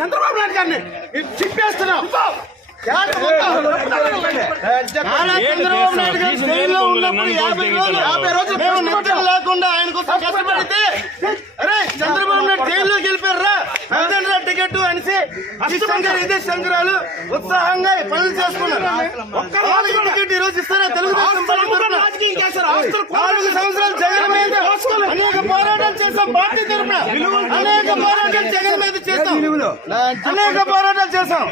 చంద్రబాబు నాయుడు గారిని చిప్పేస్తున్నాం. చంద్రబాబు నాయుడు గారు జైల్లో ఉన్నప్పుడు 50 రోజులు నిద్ర లేకుండా ఆయన కోసం కష్టపడితే అరే చంద్రబాబు నాయుడు జైల్లోకి వెళ్ళిపోయారా వెళ్తారా టికెట్ అనేసి ఇదే శంకరాలు ఉత్సాహంగా పనులు చేసుకున్నారు. టికెట్ ఈ రోజు ఇస్తారా? తెలుగుదేశం 4 సంవత్సరాలు జగన్ మీద అనేక పోరాటాలు చేస్తాం. పార్టీ తరఫున అనేక పోరాటాలు జగన్ మీద చేస్తాం. అనేక పోరాటాలు చేస్తాం.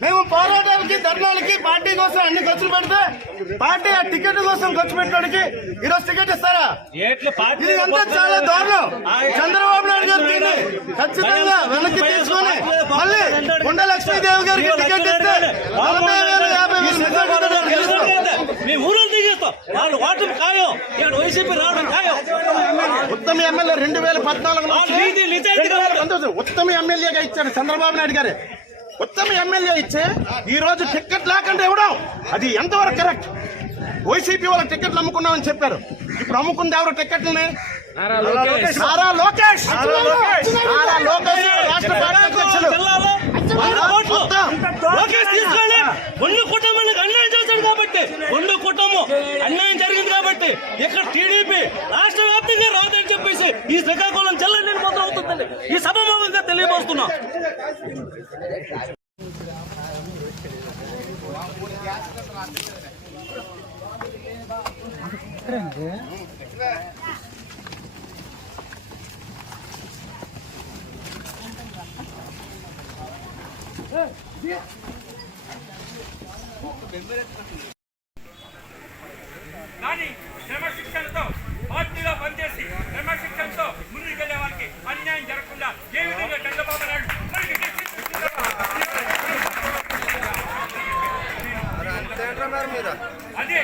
మేము పోరాటాలకి ధర్నాలకి పార్టీ కోసం అన్ని ఖర్చులు పెడితే పార్టీ ఆ టికెట్ కోసం ఖర్చు పెట్టడానికి ఈరోజు టికెట్ ఇస్తారా? ఇది అంతా చాలా దారుణం. చంద్రబాబు నాయుడు గారు ఖచ్చితంగా వెనక్కి తీసుకొని మళ్ళీ కొండ లక్ష్మీదేవి గారికి టికెట్ ఇస్తే 40,000-50,000 ఉత్తమ ఎమ్మెల్యే 2014 ఉత్తమ ఎమ్మెల్యేగా ఇచ్చాడు చంద్రబాబు నాయుడు గారే. ఉత్తమ ఎమ్మెల్యే ఇచ్చే ఈ రోజు టికెట్ లేకుండా ఇవ్వడం అది ఎంతవరకు కరెక్ట్? వైసీపీ వాళ్ళ టికెట్లు అమ్ముకున్నామని చెప్పారు. ఇప్పుడు అమ్ముకుంది ఎవరు టికెట్లని? నారా లోకేష్ రాష్ట్ర పార్టీ అధ్యక్షులు. కుటుంబానికి అన్యాయం చేశాడు కాబట్టి కుటుంబం అన్యాయం జరిగింది కాబట్టి ఇక్కడ టీడీపీ రాష్ట్ర వ్యాప్తంగా రాదని చెప్పేసి ఈ శ్రీకాకుళం జిల్లా నిర్మాతం అవుతుందని ఈ సభాముఖంగా తెలియబోస్తున్నాం. కానీ క్రమశిక్షణతో పార్టీలో పనిచేసి క్రమశిక్షణతో ముందుకెళ్లే వారికి అన్యాయం జరగకుండా ఏ విధంగా చంద్రబాబు నాయుడు అదే